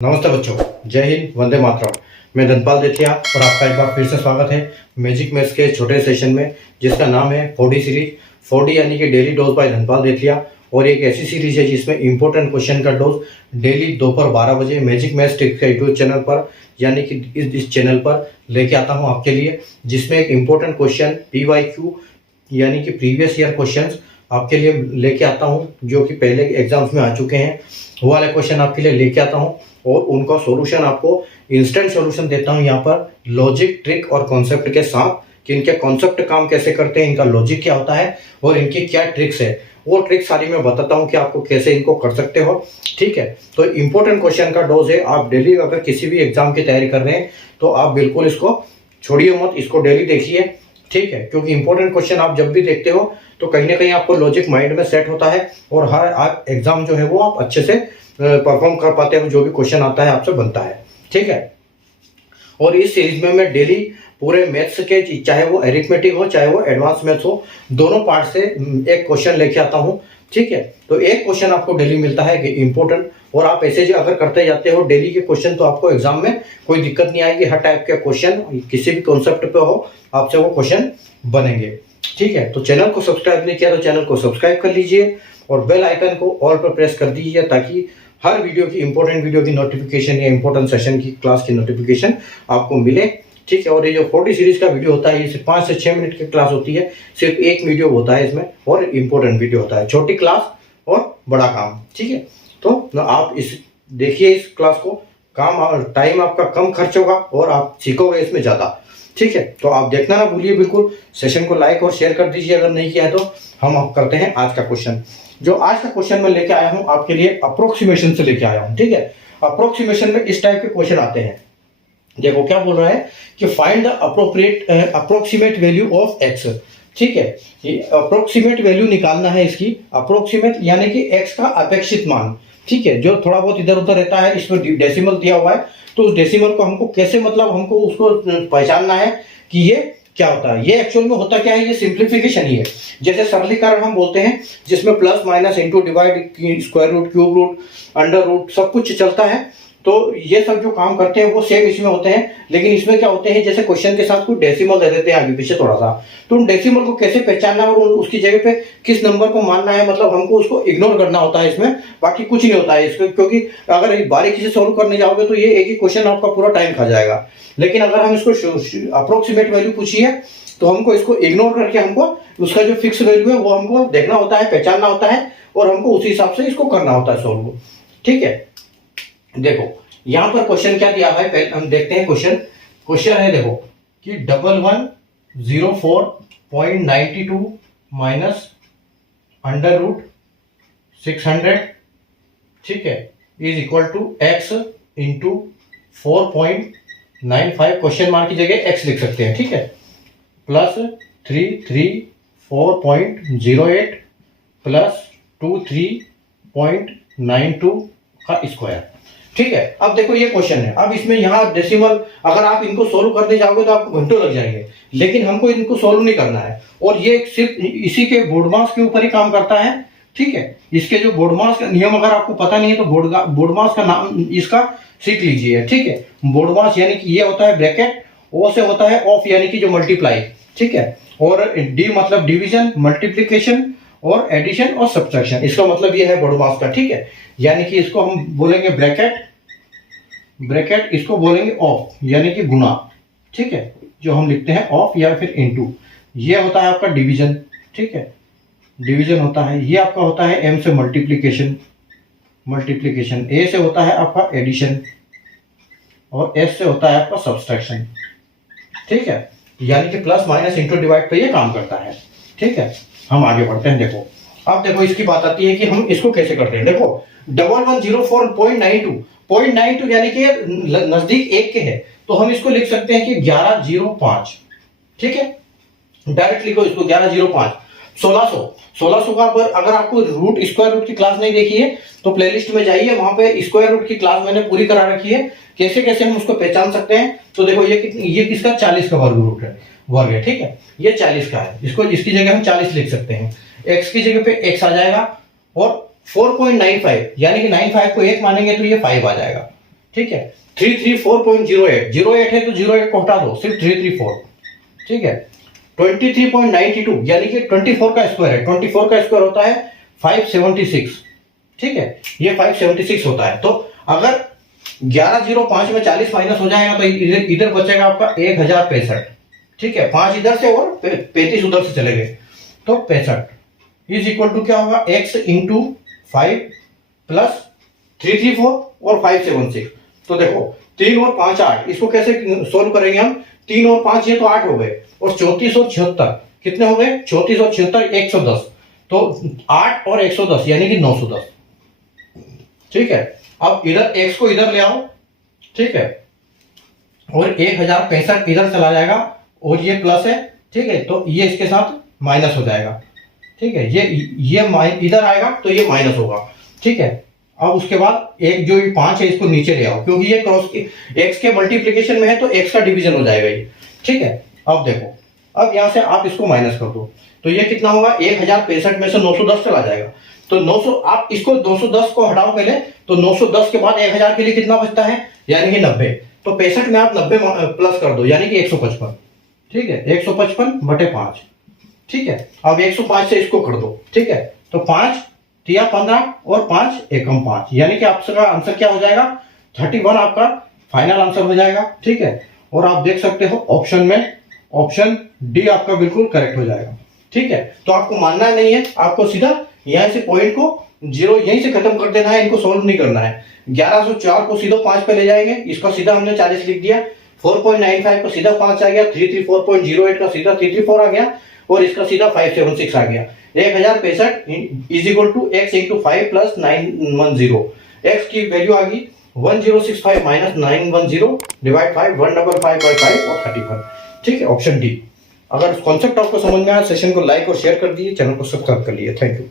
नमस्ते बच्चों, जय हिंद, वंदे मातरम। मैं धनपाल देथिया और आपका एक बार फिर से स्वागत है मैजिक मैथ्स के छोटे सेशन में, जिसका नाम है 4D सीरीज। 4D यानी कि डेली डोज बाय धनपाल देथिया। और एक ऐसी सीरीज है जिसमें इंपॉर्टेंट क्वेश्चन का डोज डेली दोपहर 12 बजे मैजिक मैथ्स टिप्स के यूट्यूब चैनल पर यानी कि इस चैनल पर लेके आता हूँ आपके लिए, जिसमें एक इंपॉर्टेंट क्वेश्चन PYQ यानी कि प्रीवियस ईयर क्वेश्चंस आपके लिए लेके आता हूँ, जो कि पहले एग्जाम्स में आ चुके हैं। वो वाले क्वेश्चन आपके लिए लेके आता हूँ और उनका सॉल्यूशन आपको इंस्टेंट सॉल्यूशन देता हूँ यहाँ पर लॉजिक, ट्रिक और कॉन्सेप्ट के साथ, कि इनके कॉन्सेप्ट काम कैसे करते हैं, इनका लॉजिक क्या होता है और इनकी क्या ट्रिक्स है। वो ट्रिक सारी मैं बताता हूँ कि आपको कैसे इनको कर सकते हो। ठीक है, तो इंपॉर्टेंट क्वेश्चन का डोज है। आप डेली अगर किसी भी एग्जाम की तैयारी कर रहे हैं तो आप बिल्कुल इसको छोड़िए मत, इसको डेली देखिए। ठीक है, क्योंकि इंपॉर्टेंट क्वेश्चन आप जब भी देखते हो तो कहीं ना कहीं आपको लॉजिक माइंड में सेट होता है और हर आप एग्जाम जो है वो आप अच्छे से परफॉर्म कर पाते हो, जो भी क्वेश्चन आता है आपसे बनता है। ठीक है, और इस सीरीज में मैं डेली पूरे मैथ्स के, चाहे वो एरिथमेटिक हो चाहे वो एडवांस मैथ्स हो, दोनों पार्ट से एक क्वेश्चन लेके आता हूँ। ठीक है, तो एक क्वेश्चन आपको डेली मिलता है कि इंपॉर्टेंट, और आप ऐसे जो अगर करते जाते हो डेली के क्वेश्चन तो आपको एग्जाम में कोई दिक्कत नहीं आएगी। हर टाइप के क्वेश्चन किसी भी कॉन्सेप्ट पे हो आपसे वो क्वेश्चन बनेंगे। ठीक है, तो चैनल को सब्सक्राइब नहीं किया तो चैनल को सब्सक्राइब कर लीजिए और बेल आइकन को ऑल पर प्रेस कर दीजिए, ताकि हर वीडियो की, इंपॉर्टेंट वीडियो की नोटिफिकेशन या इंपॉर्टेंट सेशन की क्लास की नोटिफिकेशन आपको मिले। ठीक है, और ये जो 4D सीरीज का वीडियो होता है, ये सिर्फ 5 से 6 मिनट की क्लास होती है, सिर्फ एक वीडियो होता है इसमें और इंपॉर्टेंट वीडियो होता है, छोटी क्लास और बड़ा काम। ठीक है, तो आप इस देखिए इस क्लास को, काम टाइम आपका कम खर्च होगा और आप सीखोगे इसमें ज़्यादा। ठीक है, तो आप देखना ना भूलिए, बिल्कुल सेशन को लाइक और शेयर कर दीजिए अगर नहीं किया है तो। हम करते हैं आज का क्वेश्चन। जो आज का क्वेश्चन मैं लेके आया हूं आपके लिए अप्रोक्सीमेशन से लेके आया हूं। ठीक है, अप्रोक्सीमेशन में इस टाइप के क्वेश्चन आते हैं। देखो क्या बोल रहा है कि find the approximate value of x. ठीक है, ये अप्रोक्सीमेट वैल्यू निकालना है इसकी। अप्रोक्सीमेट यानी कि एक्स का अपेक्षित मान। ठीक है, जो थोड़ा बहुत इधर उधर रहता है, इसमें डेसिमल दिया हुआ है, तो उस डेसिमल को हमको कैसे, मतलब हमको उसको पहचानना है कि ये क्या होता है। ये एक्चुअल में होता क्या है, ये सिंप्लीफिकेशन ही है। जैसे सरलीकरण हम बोलते हैं, जिसमें plus minus into divide, square root, cube root, under root सब कुछ चलता है। तो ये सब जो काम करते हैं वो सेम इसमें होते हैं, लेकिन इसमें क्या होते हैं, जैसे क्वेश्चन के साथ कुछ डेसिमल दे देते हैं आगे पीछे थोड़ा सा, तो उन डेसिमल को कैसे पहचानना है और उसकी जगह पे किस नंबर को मानना है, मतलब हमको उसको इग्नोर करना होता है इसमें, बाकी कुछ नहीं होता है इसमें। क्योंकि अगर बारीकी से सॉल्व करने जाओगे तो ये एक ही क्वेश्चन आपका पूरा टाइम खा जाएगा। लेकिन अगर हम इसको अप्रोक्सीमेट वैल्यू पूछिए तो हमको इसको इग्नोर करके हमको उसका जो फिक्स वैल्यू है वो हमको देखना होता है, पहचानना होता है, और हमको उसी हिसाब से इसको करना होता है सॉल्व। ठीक है, देखो यहां पर क्वेश्चन क्या दिया है, पहले हम देखते हैं क्वेश्चन है देखो कि 1104.92 माइनस अंडर रूट 600, ठीक है, is equal to x into 4.95, question mark की जगह एक्स लिख सकते हैं। ठीक है, प्लस 334.08 प्लस 23.92 का स्क्वायर। ठीक है, अब देखो ये क्वेश्चन है। अब इसमें यहाँ डेसिमल अगर आप इनको सोल्व करने जाओगे तो आपको घंटों लग जाएंगे, लेकिन हमको इनको सोल्व नहीं करना है, और ये सिर्फ इसी के बोर्डमास के ऊपर ही काम करता है। ठीक है, इसके जो बोर्डमास का नियम अगर आपको पता नहीं है तो बोर्डमास का नाम इसका सीख लीजिए। ठीक है, बोर्डमास यानी कि ये होता है ब्रैकेट, ओ से होता है ऑफ यानी कि जो मल्टीप्लाई। ठीक है, और डी मतलब डिवीजन, मल्टीप्लीकेशन और एडिशन और सब्ट्रैक्शन, इसका मतलब ये है बोर्डमास का। ठीक है, यानी कि इसको हम बोलेंगे ब्रैकेट, इसको बोलेंगे ऑफ यानी कि गुना। ठीक है, जो हम लिखते हैं ऑफ या फिर इनटू। ये होता है आपका डिवीजन। ठीक है, डिवीजन होता है। ये आपका होता है एम से मल्टीप्लीकेशन, ए से होता है आपका एडिशन और एस से होता है आपका सब्ट्रैक्शन। ठीक है, यानी कि प्लस माइनस इंटू डिवाइड पे ये काम करता है। ठीक है, हम आगे बढ़ते हैं। देखो अब देखो इसकी बात आती है कि हम इसको कैसे करते हैं। देखो 1104.92 यानी कि नजदीक एक के है, तो हम इसको लिख सकते हैं कि 1105। ठीक है, डायरेक्ट लिखो इसको 1105। 1600 का पर अगर आपको रूट, स्क्वायर रूट की क्लास नहीं देखी है तो प्लेलिस्ट में जाइए, वहां पे स्क्वायर रूट की क्लास मैंने पूरी करा रखी है, कैसे कैसे हम उसको पहचान सकते हैं। तो देखो ये किसका 40 का वर्ग है। ठीक है, ये 40 का है, इसकी जगह हम 40 लिख सकते हैं, एक्स की जगह पे एक्स आ जाएगा, और 4.95 यानी कि 95 को 1 मानेंगे तो ये 5 आ जाएगा। ठीक है। 334.08 है तो 08 को हटा दो, सिर्फ 334, ठीक है। 23.92 यानी कि 24 का स्क्वायर है, 24 का स्क्वायर होता है 576, ठीक है, ये 576 होता है। तो अगर 1105 में 40 माइनस हो जाएगा तो इधर इधर बचेगा आपका 1065, ठीक है। 5 इधर से और 35 उधर से चले गए, तो 65 इज इक्वल टू क्या होगा, x इंटू 5 प्लस 334 और 576। तो देखो 3 और 5 8, इसको कैसे सोल्व करेंगे हम, 3 और 5 ये तो 8 हो गए, और 34 और 76 कितने हो गए, 34 और 76 110, तो 8 और 110 यानी कि 910, ठीक है। अब इधर x को इधर ले आओ, ठीक है, और 1065 इधर चला जाएगा, और ये प्लस है, ठीक है, तो ये इसके साथ माइनस हो जाएगा, ठीक है। ये इधर आएगा तो ये माइनस होगा, ठीक है। अब उसके बाद एक जो 5 है इसको नीचे ले आओ, क्योंकि ये क्रॉस x के मल्टीप्लिकेशन में है तो x का डिवीजन हो जाएगा ये, ठीक है। अब देखो, अब यहां से आप इसको माइनस कर दो, तो ये कितना होगा, 1065 में से 910 चला जाएगा, तो 900, आप इसको 210 को हटाओ पहले, तो 910 के बाद 1000 के लिए कितना बचता है, यानी कि 90, तो 65 में आप 90 प्लस कर दो, यानी कि 155, ठीक है, 155/5, ठीक है। अब 105 से इसको कर दो, ठीक है, तो 5 तिया 15 और 5 एकम 5, यानी कि आपका आंसर क्या हो जाएगा, 31 आपका फाइनल आंसर हो जाएगा, ठीक है। और आप देख सकते हो ऑप्शन में ऑप्शन डी आपका बिल्कुल करेक्ट हो जाएगा, ठीक है। तो आपको मानना नहीं है, आपको सीधा यहां से पॉइंट को 0 यहीं से खत्म कर देना है, इनको सोल्व नहीं करना है। 1104 को सीधा 5 पे ले जाएंगे, इसका सीधा हमने 40 लिख दिया, 4.95 का सीधा 5 आ गया, 334.08 का सीधा 334 आ गया, और इसका सीधा 576 आ गया। 1065 is equal to x into 5 plus 910, x की वैल्यू आ गई 1065 माइनस 910 डिवाइड 5 155/5 और 31, ठीक है, ऑप्शन डी। अगर कॉन्सेप्ट आपको समझ में आया, सेशन को लाइक और शेयर कर दिए, चैनल को सब्सक्राइब कर लिए। Thank you.